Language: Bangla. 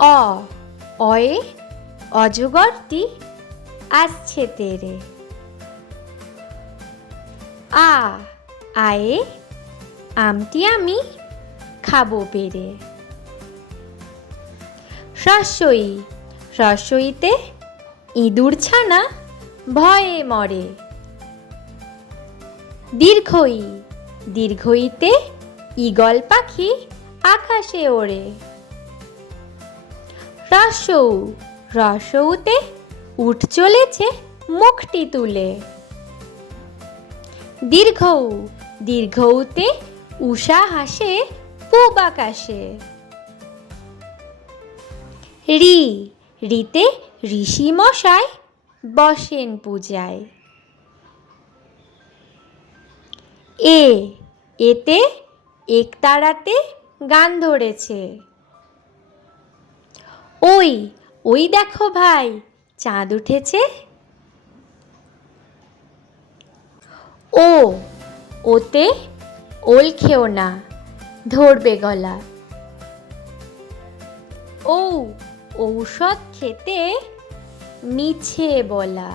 অয়ে অজগরটি আসছে তেরে। আয়ে আমটি আমি খাবো পেরে। রস্বই রস্বইতে ইঁদুর ছানা ভয়ে মরে। দীর্ঘই দীর্ঘইতে ঈগল পাখি আকাশে ওড়ে। রসৌ রসৌতে উঠ চলেছে মুখটি তুলে। দীর্ঘৌ দীর্ঘৌতে উষা হাসে পূব আকাশে। ঋ ঋতে ঋষি মশাই বসেন পূজায়। এতে একতারাতে গান ধরেছে। ওই ওই দেখো ভাই চাঁদ উঠেছে। ওতে ওল খেও না ধরবে গলা। ঔষধ খেতে মিছে বলা।